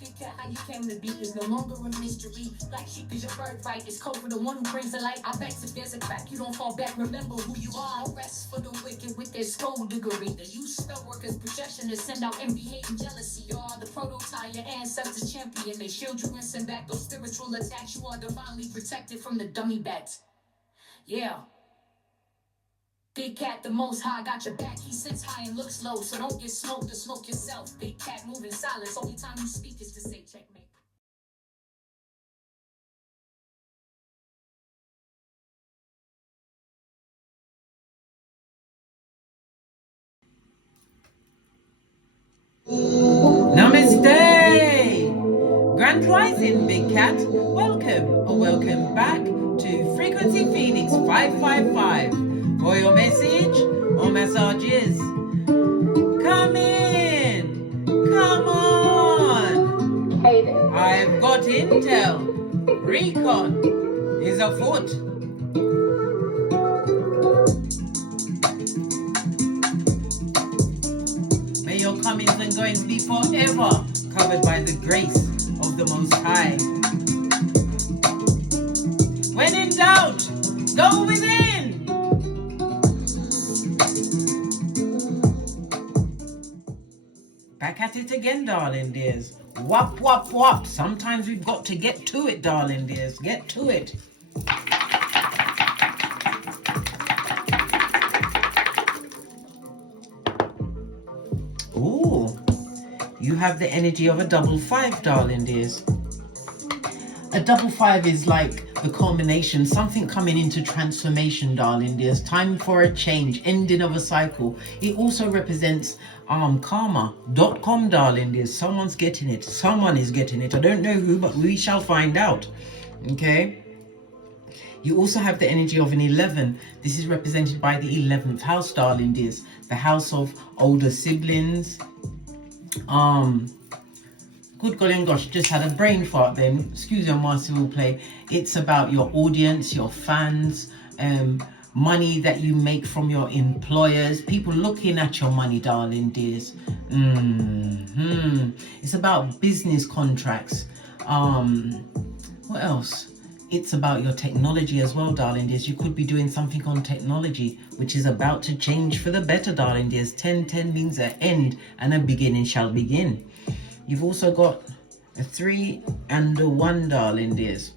Big cat, how you came to be is no longer a mystery. Black sheep is your birthright. It's code for the one who brings the light. I bet if there's a crack, you don't fall back. Remember who you are. No rest for the wicked with their skullduggery. The use spell workers' projection to send out envy, hate, and jealousy. You are the prototype, your ancestors champion. They shield you and send back those spiritual attacks. You are divinely protected from the dummy bats. Yeah. Big cat, the most high, got your back. He sits high and looks low, so don't get smoked or smoke yourself. Big cat, move in silence. Only time you speak is to say checkmate. Namaste! Grand Rising, Big Cat. Welcome or welcome back to Frequency Phoenix 555. For your message or messages, come in! Come on! Hey there. I've got intel. Recon is afoot. May your comings and goings be forever covered by the grace of the Most High. When in doubt, go within. Back at it again, darling dears. Whop, whop, whop. Sometimes we've got to get to it, darling dears. Get to it. Ooh, you have the energy of a double five, darling dears. A double five is like the culmination, something coming into transformation, darling dears. Time for a change, ending of a cycle. It also represents karma.com, darling dears. Someone's getting it. Someone is getting it. I don't know who, but we shall find out. Okay. You also have the energy of an 11. This is represented by the 11th house, darling dears. The house of older siblings. Good golly gosh, just had a brain fart then. Excuse my civil play. It's about your audience, your fans, money that you make from your employers, people looking at your money, darling dears. It's about business contracts. What else? It's about your technology as well, darling dears. You could be doing something on technology, which is about to change for the better, darling dears. 10 means an end and a beginning shall begin. You've also got a 3 and a 1, darling dears.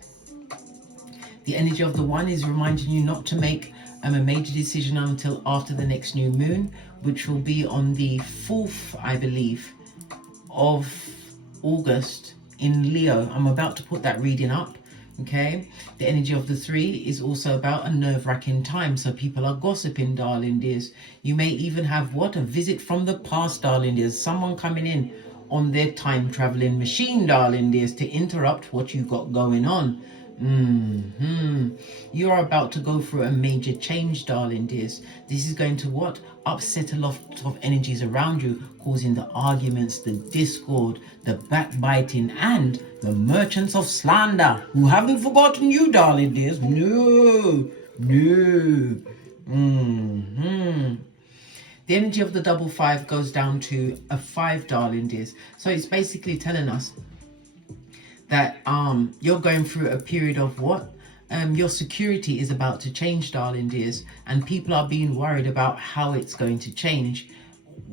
The energy of the 1 is reminding you not to make a major decision until after the next new moon, which will be on the 4th, I believe, of August in Leo. I'm about to put that reading up. Okay, the energy of the 3 is also about a nerve-wracking time, so people are gossiping, darling dears. You may even have a visit from the past, darling dears. Someone coming in on their time traveling machine, darling dears, to interrupt what you got going on. You are about to go through a major change, darling dears. This is going to upset a lot of energies around you, causing the arguments, the discord, the backbiting, and the merchants of slander who haven't forgotten you, darling dears. No. The energy of the double 5 goes down to a 5, darling dears. So it's basically telling us that you're going through a period of your security is about to change, darling dears, and people are being worried about how it's going to change.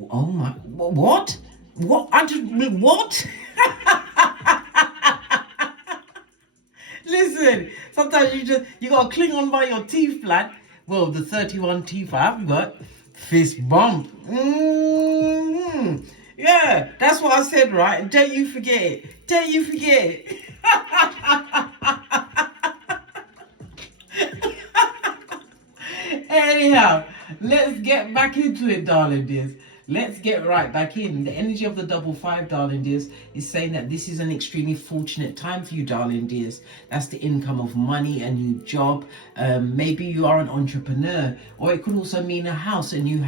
Oh my, what? What? Listen, sometimes you gotta cling on by your teeth, lad. Well, the 31 teeth I haven't got. Fist bump. Yeah, that's what I said, right? Don't you forget it. Don't you forget it. Anyhow, let's get back into it, darling dears. Let's get right back in. The energy of the double 5, darling dears, is saying that this is an extremely fortunate time for you, darling dears. That's the income of money, a new job. Maybe you are an entrepreneur, or it could also mean a house, a new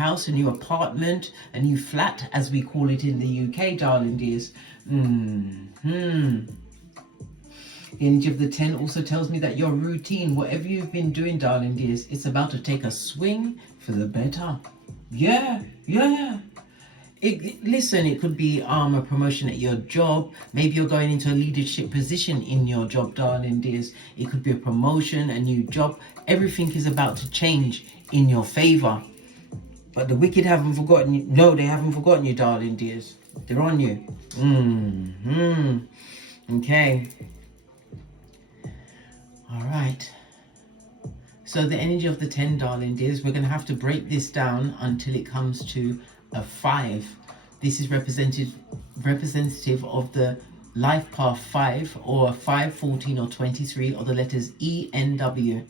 apartment, a new flat, as we call it in the UK, darling dears. The energy of the 10 also tells me that your routine, whatever you've been doing, darling dears, it's about to take a swing for the better. Yeah. Listen, it could be a promotion at your job. Maybe you're going into a leadership position in your job, darling dears. It could be a promotion, a new job. Everything is about to change in your favor. But the wicked haven't forgotten you. No, they haven't forgotten you, darling dears. They're on you. Okay. All right. So the energy of the 10, darling dears, we're going to have to break this down until it comes to a 5. This is representative of the life path 5, or 5, 14, or 23, or the letters E, N, W.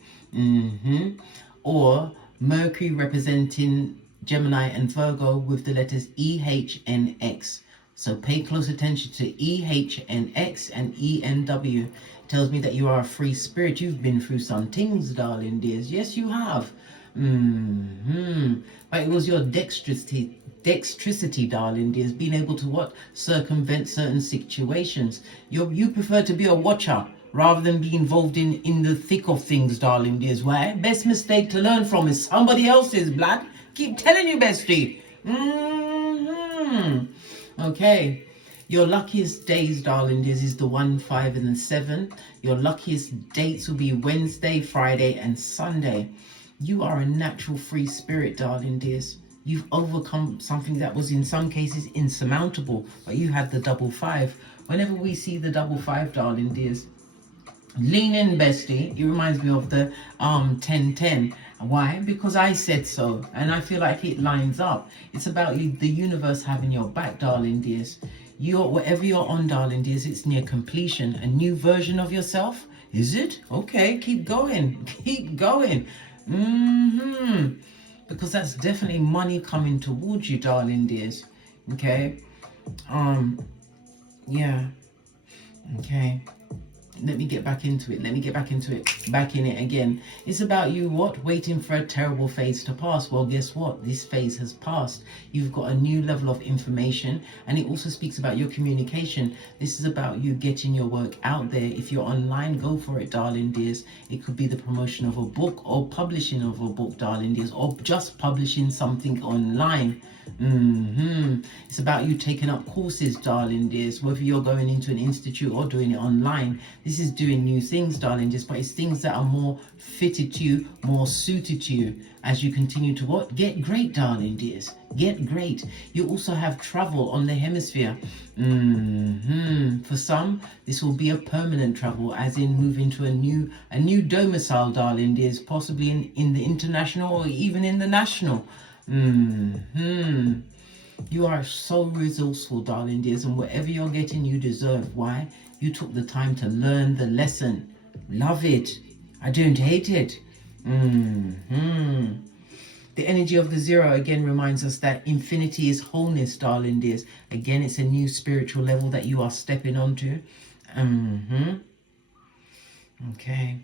Or Mercury representing Gemini and Virgo with the letters E, H, N, X. So pay close attention to E, H, N, X and E, N, W. Tells me that you are a free spirit. You've been through some things, darling dears. Yes, you have. But it was your dexterity, darling dears, being able to what? Circumvent certain situations. You prefer to be a watcher rather than be involved in the thick of things, darling dears. Why? Best mistake to learn from is somebody else's, blood. Keep telling you, bestie. Okay. Your luckiest days, darling dears, is the 1, 5, and the 7. Your luckiest dates will be Wednesday, Friday, and Sunday. You are a natural free spirit, darling dears. You've overcome something that was in some cases insurmountable, but you had the double 5. Whenever we see the double 5, darling dears, lean in, bestie. It reminds me of the 10-10. Why? Because I said so, and I feel like it lines up. It's about you, the universe having your back, darling dears. Whatever you're on, darling dears, it's near completion. A new version of yourself. Is it? Okay, keep going. Keep going. Because that's definitely money coming towards you, darling dears. Okay. Yeah. Okay. Let me get back into it. Back in it again. It's about you, what? Waiting for a terrible phase to pass. Well, guess what? This phase has passed. You've got a new level of information, and it also speaks about your communication. This is about you getting your work out there. If you're online, go for it, darling dears. It could be the promotion of a book, or publishing of a book, darling dears, or just publishing something online. It's about you taking up courses, darling dears, whether you're going into an institute or doing it online. This is doing new things, darling dears, but it's things that are more fitted to you, more suited to you, as you continue to what? Get great, darling dears. Get great. You also have travel on the hemisphere. For some, this will be a permanent travel, as in moving to a new domicile, darling dears, possibly in the international or even in the national. You are so resourceful, darling dears, and whatever you're getting, you deserve. Why? You took the time to learn the lesson. Love it. I don't hate it. The energy of the 0 again reminds us that infinity is wholeness, darling dears. Again, it's a new spiritual level that you are stepping onto. Okay.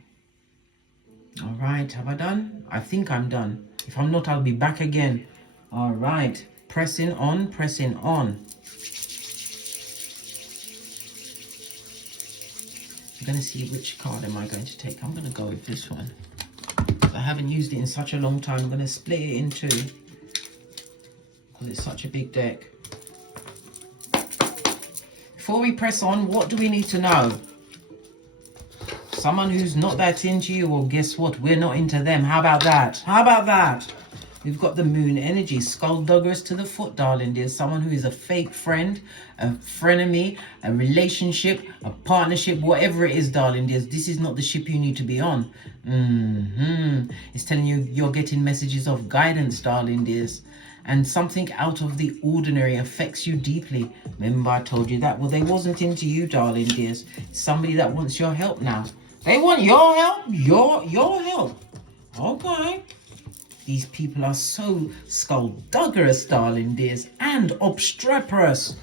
All right, have I done? I think I'm done. If I'm not, I'll be back again. All right, pressing on, pressing on. I'm going to see which card am I going to take. I'm going to go with this one. I haven't used it in such a long time. I'm going to split it in two because it's such a big deck. Before we press on, what do we need to know? Someone who's not that into you, well, guess what? We're not into them. How about that? How about that? We've got the moon energy, skullduggerous to the foot, darling dear. Someone who is a fake friend, a frenemy, a relationship, a partnership, whatever it is, darling dears. This is not the ship you need to be on. It's telling you you're getting messages of guidance, darling dears. And something out of the ordinary affects you deeply. Remember I told you that? Well, they wasn't into you, darling dears. It's somebody that wants your help now. They want your help? Your help. Okay. These people are so skullduggerous, darling dears, and obstreperous.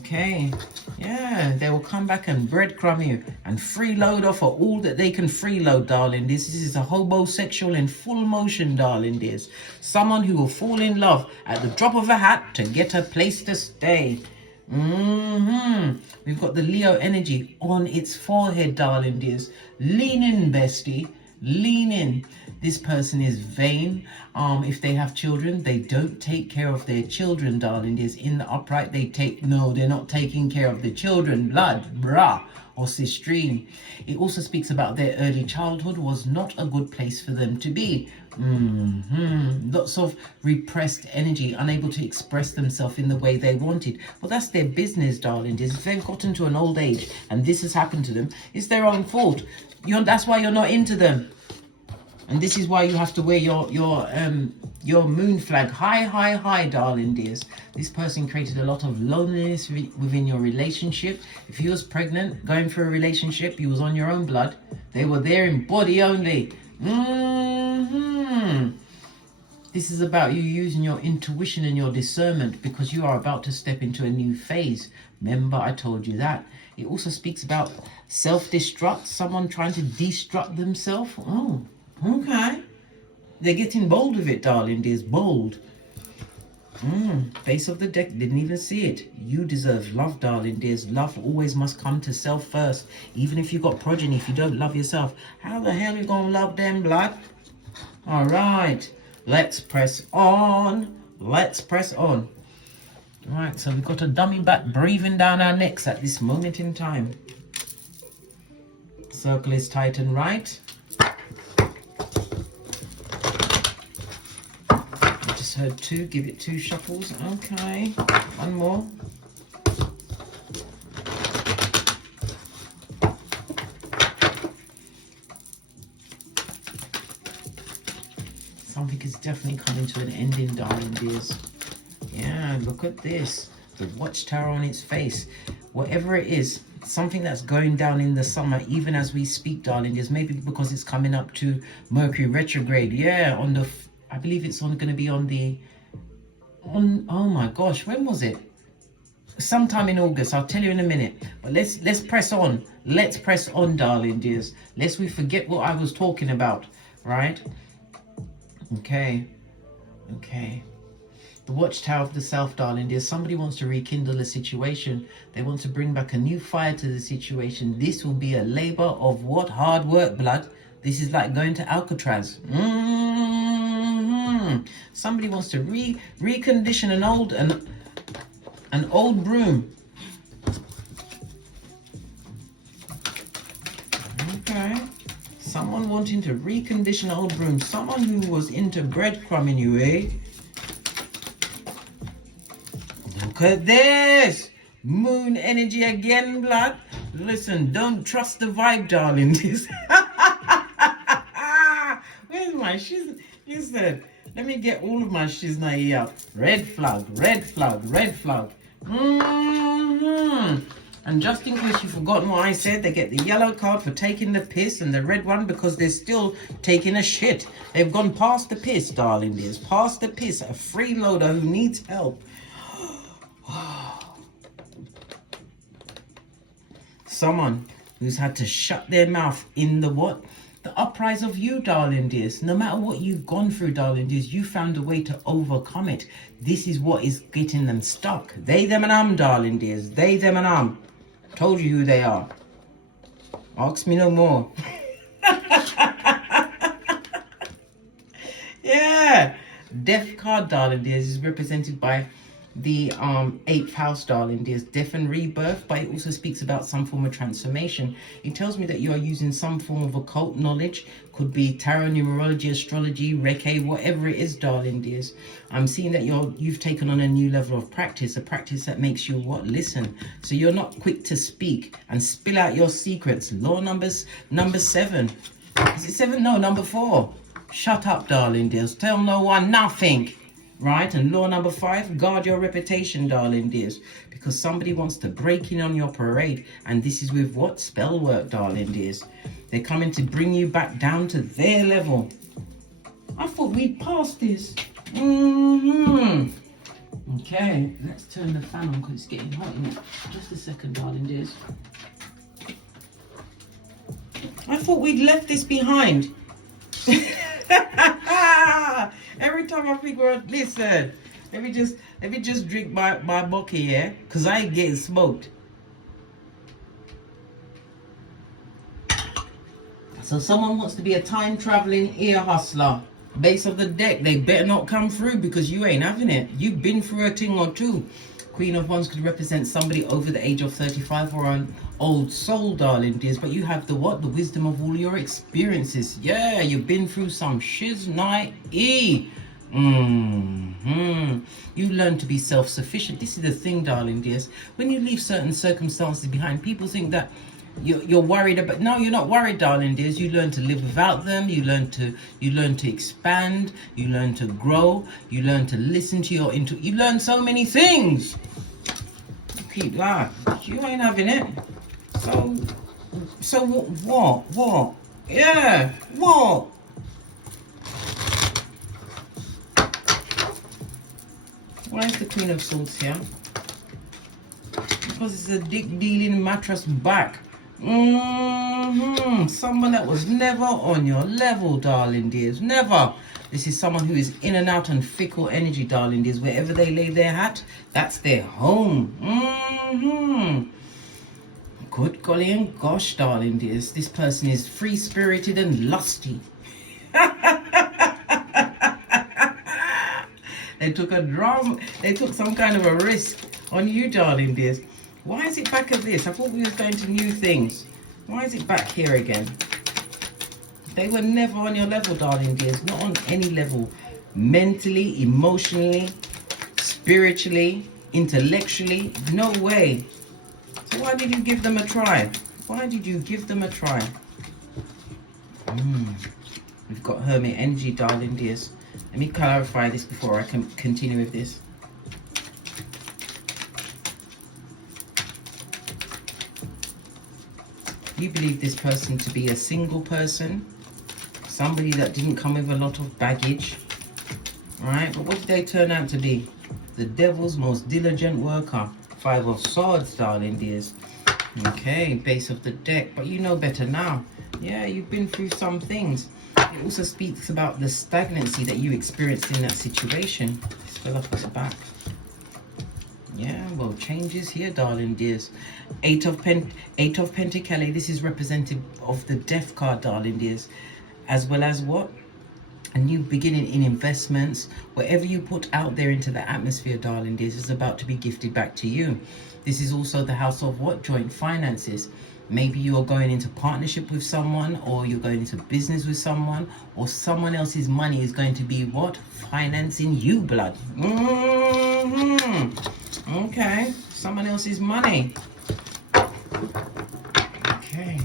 Okay. Yeah, they will come back and breadcrumb you and freeload off for all that they can freeload, darling dears. This is a homosexual in full motion, darling dears. Someone who will fall in love at the drop of a hat to get a place to stay. We've got the Leo energy on its forehead, darling dears. Lean in, bestie. Lean in. This person is vain. If they have children, they don't take care of their children, darling dears. In the upright, they're not taking care of the children. Blood, brah, or sistrine. It also speaks about their early childhood was not a good place for them to be. Lots of repressed energy, unable to express themselves in the way they wanted. Well, that's their business, darling dears. If they've gotten to an old age and this has happened to them, it's their own fault. That's why you're not into them. And this is why you have to wear your moon flag high, darling dears. This person created a lot of loneliness within your relationship. If he was pregnant, going through a relationship, you was on your own blood. They were there in body only. This is about you using your intuition and your discernment, because you are about to step into a new phase. Remember, I told you that. It also speaks about self-destruct, someone trying to destruct themselves. Oh, okay. They're getting bold with it, darling dears. Bold. Face of the deck, didn't even see it. You deserve love, darling dears. Love always must come to self first. Even if you've got progeny, if you don't love yourself, how the hell are you going to love them, blood? All right. Let's press on. Let's press on. All right, so we've got a dummy back breathing down our necks at this moment in time. Circle is tight and right. I just heard 2. Give it 2 shuffles. Okay. One more. Something is definitely coming to an ending, darling dears. Yeah, look at this. The watchtower on its face. Whatever it is, something that's going down in the summer, even as we speak, darling dears. Maybe because it's coming up to Mercury retrograde. Yeah, I believe it's going to be oh my gosh, when was it? Sometime in August. I'll tell you in a minute. But let's press on. Let's press on, darling dears. Lest we forget what I was talking about, right? Okay. The watchtower of the self, darling dear. Somebody wants to rekindle a situation. They want to bring back a new fire to the situation. This will be a labor of what? Hard work, blood. This is like going to Alcatraz. Somebody wants to recondition an old broom. Okay. Someone wanting to recondition old broom. Someone who was into breadcrumbing you, eh? Look at this. Moon energy again, blood. Listen, don't trust the vibe, darling. Where's my shiz? Listen, let me get all of my shizna here out. Red flag, red flag, red flag. And just in case you've forgotten what I said, they get the yellow card for taking the piss and the red one because they're still taking a shit. They've gone past the piss, darling dears. Past the piss. A freeloader who needs help. Someone who's had to shut their mouth in the what? The uprise of you, darling dears. No matter what you've gone through, darling dears, you found a way to overcome it. This is what is getting them stuck. They, them and darling dears. They, them and Told you who they are. Ask me no more. Yeah. Death card, darling dears, is represented by the 8th house, darling dears. Death and rebirth, but it also speaks about some form of transformation. It tells me that you are using some form of occult knowledge. Could be tarot, numerology, astrology, Reiki, whatever it is, darling dears. I'm seeing that you've taken on a new level of practice, a practice that makes you what? Listen. So you're not quick to speak and spill out your secrets. Law number 7. Is it 7? No, number 4. Shut up, darling dears. Tell no one nothing. Right? And law number 5, guard your reputation, darling dears, because somebody wants to break in on your parade, and this is with what? Spell work, darling dears. They're coming to bring you back down to their level. I thought we'd passed this. Okay, let's turn the fan on because it's getting hot in it. Just a second, darling dears. I thought we'd left this behind. Every time I think listen, let me just drink my bucket here, cause I ain't getting smoked. That's So someone wants to be a time-traveling ear hustler. Base of the deck, they better not come through because you ain't having it. You've been through a thing or two. Queen of Wands could represent somebody over the age of 35 or an old soul, darling dears. But you have the what? The wisdom of all your experiences. Yeah, you've been through some shiznai-e. You learn to be self-sufficient. This is the thing, darling dears. When you leave certain circumstances behind, people think that you're worried about. No, you're not worried, darling dears. You learn to live without them. You learn to expand. You learn to grow. You learn to listen to your you learn so many things. Keep that. You ain't having it. So what? Yeah, what? Why is the Queen of Swords here? Because it's a dick dealing mattress back. Someone that was never on your level, darling dears. Never. This is someone who is in and out and fickle energy, darling dears. Wherever they lay their hat, that's their home. Good golly and gosh, darling dears. This person is free-spirited and lusty. They took some kind of a risk on you, darling dears. Why is it back at this? I thought we were going to new things. Why is it back here again? They were never on your level, darling dears. Not on any level. Mentally, emotionally, spiritually, intellectually. No way. So why did you give them a try? Why did you give them a try? We've got Hermit energy, darling dears. Let me clarify this before I can continue with this. You believe this person to be a single person, somebody that didn't come with a lot of baggage, right? But what did they turn out to be? The devil's most diligent worker. 5 of Swords, darling dears. Okay, base of the deck, but you know better now. Yeah, you've been through some things. It also speaks about the stagnancy that you experienced in that situation. This fell off his back. Yeah, well, changes here, darling dears. 8 of Pentacles. This is representative of the Death card, darling dears. As well as what? A new beginning in investments. Whatever you put out there into the atmosphere, darling dears, is about to be gifted back to you. This is also the house of what? Joint finances. Maybe you're going into partnership with someone, or you're going into business with someone, or someone else's money is going to be what? Financing you, blood. Okay, someone else's money. Okay.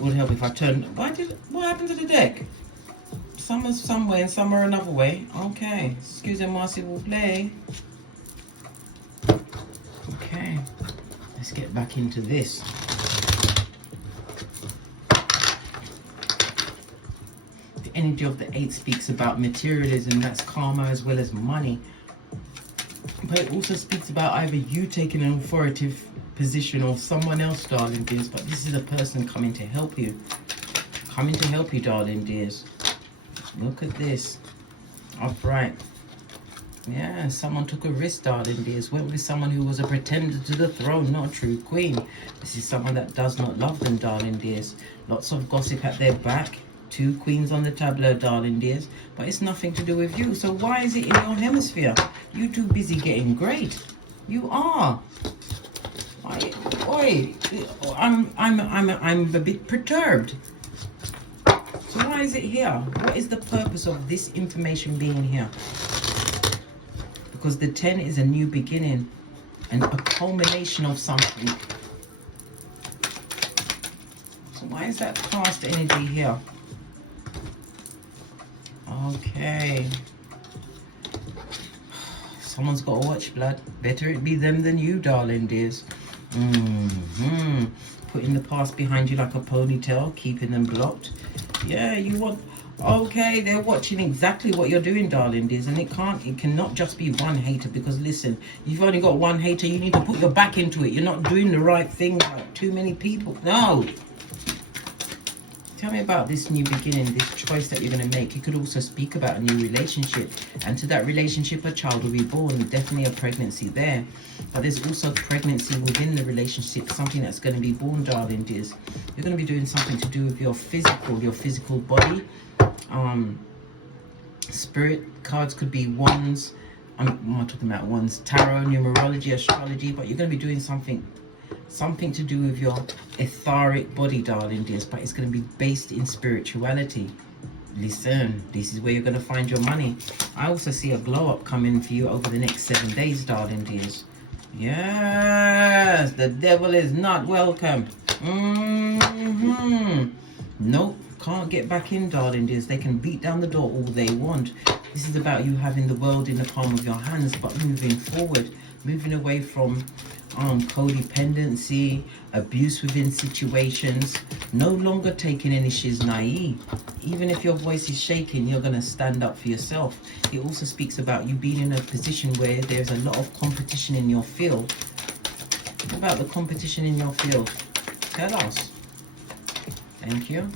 Would help if I turn. What happened to the deck? Some are some way and some are another way. Okay. Excusez-moi s'il vous plaît. Okay. Let's get back into this. The energy of the 8 speaks about materialism. That's karma as well as money. But it also speaks about either you taking an authoritative position or someone else, darling dears. But this is a person coming to help you. Coming to help you, darling dears. Look at this. Upright. Yeah, someone took a risk, darling dears. Went with someone who was a pretender to the throne, not a true queen. This is someone that does not love them, darling dears. Lots of gossip at their back. 2 queens on the tableau, darling dears. But it's nothing to do with you. So why is it in your hemisphere? You too busy getting great. You are. Oi, I'm a bit perturbed. So why is it here? What is the purpose of this information being here? Because the 10 is a new beginning and a culmination of something. So why is that past energy here? Okay. Someone's got to watch, blood. Better it be them than you, darling dears. Putting the past behind you like a ponytail, keeping them blocked. Yeah, you want. Okay, they're watching exactly what you're doing, darling dears, and it cannot just be one hater, because listen, you've only got one hater. You need to put your back into it. You're not doing the right thing like too many people. No. Tell me about this new beginning, this choice that you're going to make. It could also speak about a new relationship. And to that relationship, a child will be born. Definitely a pregnancy there. But there's also pregnancy within the relationship. Something that's going to be born, darling dears. You're going to be doing something to do with your physical body. Spirit cards could be wands. I'm not talking about wands. Tarot, numerology, astrology. But you're going to be doing something to do with your etheric body, darling dears, but it's going to be based in spirituality. Listen, this is where you're going to find your money. I also see a glow up coming for you over the next 7 days, darling dears. Yes, the devil is not welcome. Nope, can't get back in, darling dears. They can beat down the door all they want. This is about you having the world in the palm of your hands, but moving forward, moving away from codependency, abuse within situations, no longer taking any shiznai. Even if your voice is shaking, you're going to stand up for yourself. It also speaks about you being in a position where there's a lot of competition in your field. What about the competition in your field? Tell us. Thank you.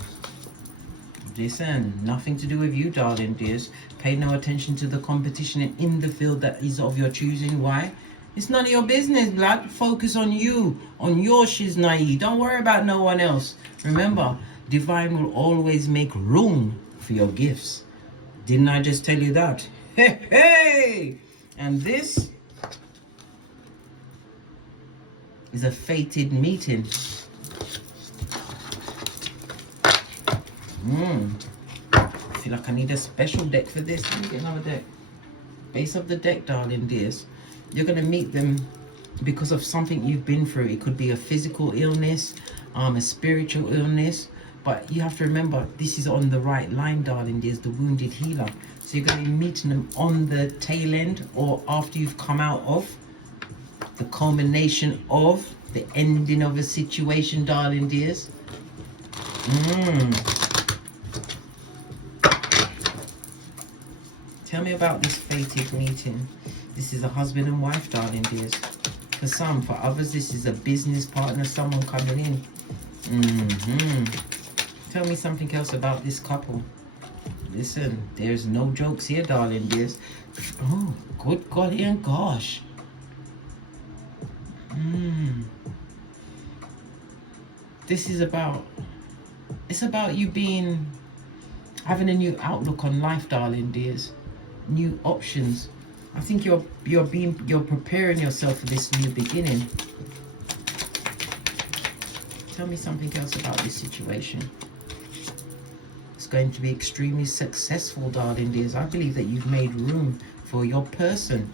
Listen, nothing to do with you, darling dears. Pay no attention to the competition in the field that is of your choosing. Why? It's none of your business, blood. Focus on you, on your shiznai. Don't worry about no one else. Remember, divine will always make room for your gifts. Didn't I just tell you that? Hey, hey! And this is a fated meeting. I feel like I need a special deck for this. Let me get another deck. Base of the deck, darling dears. You're going to meet them because of something you've been through. It could be a physical illness, a spiritual illness. But you have to remember, this is on the right line, darling. There's the wounded healer. So you're going to be meeting them on the tail end or after you've come out of the culmination of the ending of a situation, darling dears. Tell me about this fated meeting. This is a husband and wife, darling dears. For some, for others, this is a business partner, someone coming in. Tell me something else about this couple. Listen, there's no jokes here, darling dears. Oh, good golly and gosh. This is about, it's about you having a new outlook on life, darling dears. New options. I think you're preparing yourself for this new beginning. Tell me something else about this situation. It's going to be extremely successful, darling dears. I believe that you've made room for your person.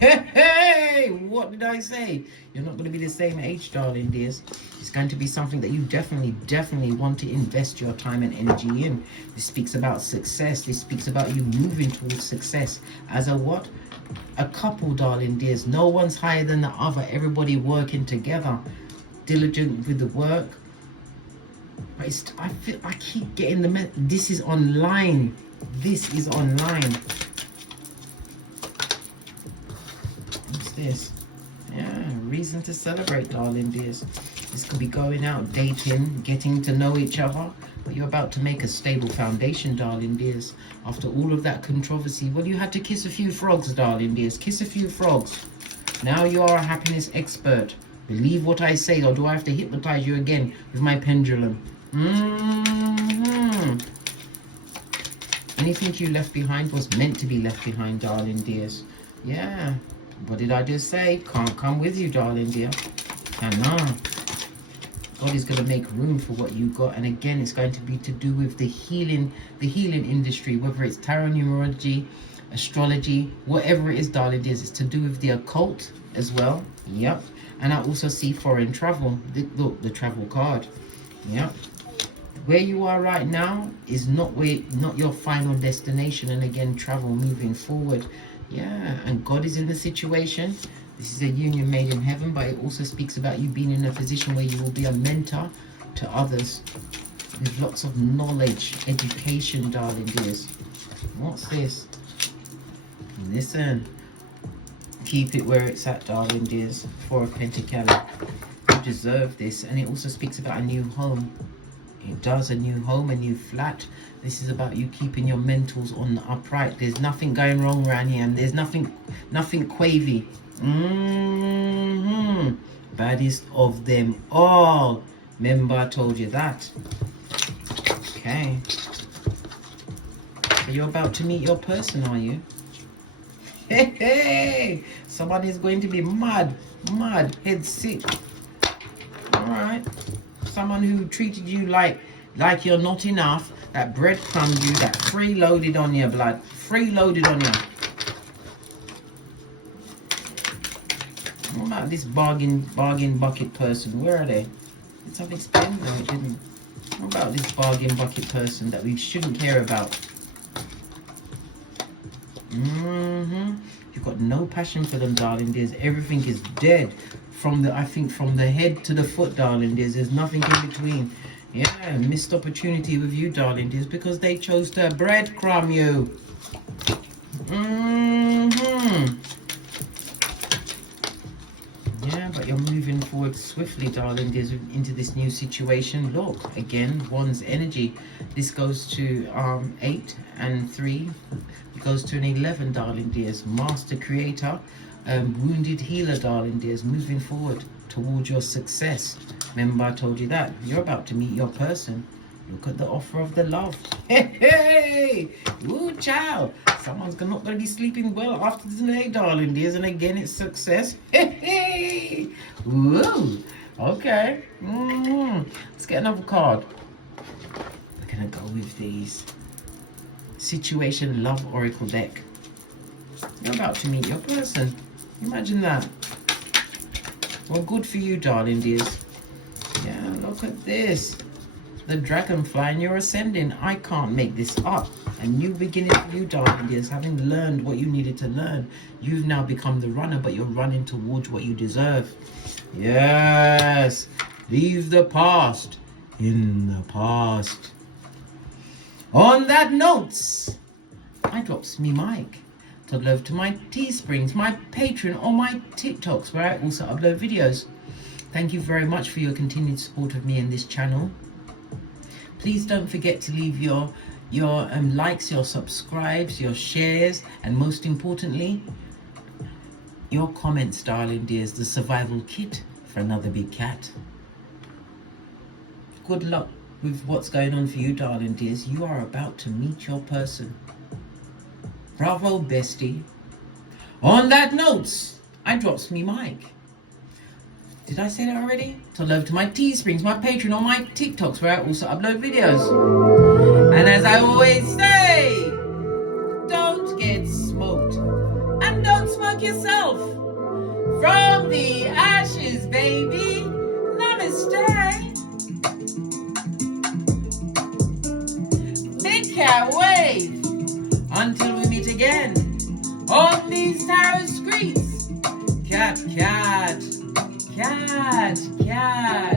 Hey, what did I say? You're not going to be the same age, darling dears. It's going to be something that you definitely want to invest your time and energy in. This speaks about success. This speaks about you moving towards success as a what? A couple, darling dears. No one's higher than the other. Everybody working together, diligent with the work. But I keep getting this is online. This is online. What's this? Yeah, reason to celebrate, darling dears. This could be going out, dating, getting to know each other. But you're about to make a stable foundation, darling dears. After all of that controversy, well, you had to kiss a few frogs, darling dears. Kiss a few frogs. Now you are a happiness expert. Believe what I say, or do I have to hypnotize you again with my pendulum? Anything you left behind was meant to be left behind, darling dears. Yeah. What did I just say? Can't come with you, darling dear. Cannot. God is going to make room for what you got. And again, it's going to be to do with the healing industry, whether it's tarot, numerology, astrology, whatever it is, darling dears. It's to do with the occult as well. Yep. And I also see foreign travel. Look, the travel card. Yep. Where you are right now is not your final destination. And again, travel moving forward. Yeah. And God is in the situation. This is a union made in heaven, but it also speaks about you being in a position where you will be a mentor to others with lots of knowledge, education, darling dears. What's this? Listen. Keep it where it's at, darling dears. Four of Pentacles. You deserve this. And it also speaks about a new home. It does. A new home, a new flat. This is about you keeping your mentals on the upright. There's nothing going wrong around here, and there's nothing quavy. Baddest of them all. Remember, I told you that. Okay. So you're about to meet your person, are you? Hey, someone is going to be mad, head sick. All right. Someone who treated you like you're not enough, that breadcrumbed you, that freeloaded on your blood, freeloaded on you. What about this bargain bucket person? Where are they? Did something spend? No, it didn't. What about this bargain bucket person that we shouldn't care about? You've got no passion for them, darling dears. Everything is dead. From the head to the foot, darling dears. There's nothing in between. Yeah, missed opportunity with you, darling dears, because they chose to breadcrumb you. Yeah, but you're moving forward swiftly, darling dears, into this new situation. Look, again, one's energy. This goes to 8 and 3. It goes to an 11, darling dears. Master creator, wounded healer, darling dears, moving forward towards your success. Remember, I told you that. You're about to meet your person. Look at the offer of the love. Hey! Ooh, child. Someone's not going to be sleeping well after today, darling dears. And again, it's success. Hey! Woo! Okay. Let's get another card. We're going to go with these. Situation Love Oracle deck. You're about to meet your person. Imagine that. Well, good for you, darling dears. Yeah, look at this. The dragonfly, and you're ascending. I can't make this up. A new beginning for you, darling dears. Having learned what you needed to learn, you've now become the runner, but you're running towards what you deserve. Yes. Leave the past in the past. On that note, I drops me mic. To love to my Teesprings, my Patreon, or my TikToks, where I also upload videos. Thank you very much for your continued support of me and this channel. Please don't forget to leave your likes, your subscribes, your shares, and most importantly, your comments, darling dears. The survival kit for another big cat. Good luck with what's going on for you, darling dears. You are about to meet your person. Bravo, bestie. On that note, I drops me mic. Did I say that already? To love to my Teesprings, my Patreon, or my TikToks, where I also upload videos. And as I always say, don't get smoked. And don't smoke yourself. From the ashes, baby. Namaste. Big cat wave. Until we meet again on these tarot streets. Cat, cat. Cat, cat.